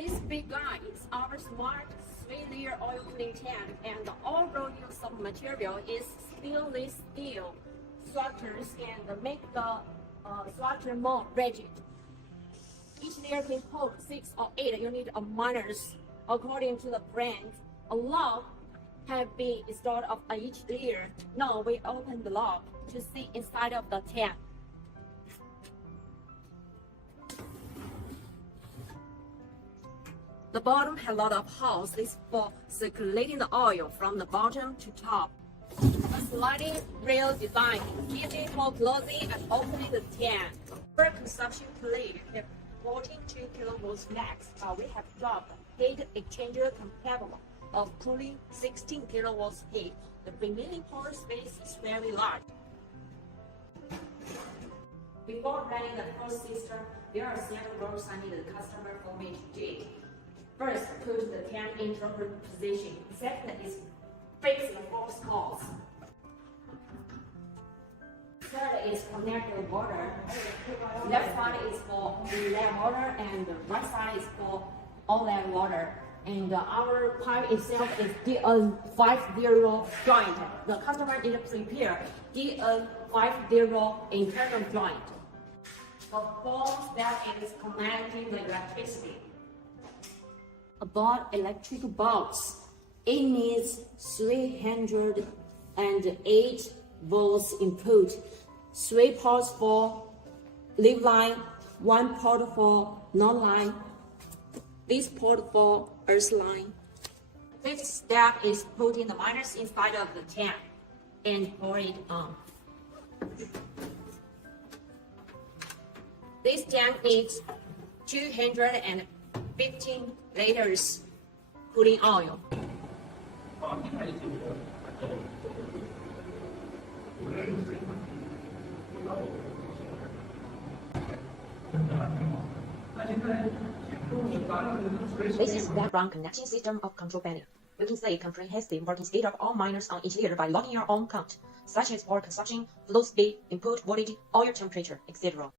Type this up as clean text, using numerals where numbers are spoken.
This big guy is our smart 3-layer oil cooling tank, and the overall use of material is stainless steel structures and make the structure more rigid. Each layer can hold 6 or 8 units of miners according to the brand. A lock have been installed of each layer. Now we open the lock to see inside of the tank. The bottom has a lot of holes. This for circulating the oil from the bottom to top. A sliding rail design, easy for closing and opening the tank. For consumption plate, we have 42 kilowatts max. We have dropped heat exchanger compatible of cooling 16 kilowatts heat. The remaining power space is very large. Before running the first system, there are several roles I need the customer for me to do. First, put the tank into proper position. Second is fix the false cause. Third is connect the water. Left side is for inlet water and the right side is for outlet water. And our pipe itself is DN50 joint. The customer need to prepare DN50 internal joint. The fourth step is connecting the electricity. About electric box, it needs 308 volts input, 3 ports for live line, 1 port for non-line, this port for earth line. Fifth step is putting the miners inside of the tank and pour it on. This tank needs 215 liters cooling oil. This is the background connection system of control panel. You can see comprehensive working state of all miners on each layer by logging your own count, such as power consumption, flow speed, input voltage, oil temperature, etc.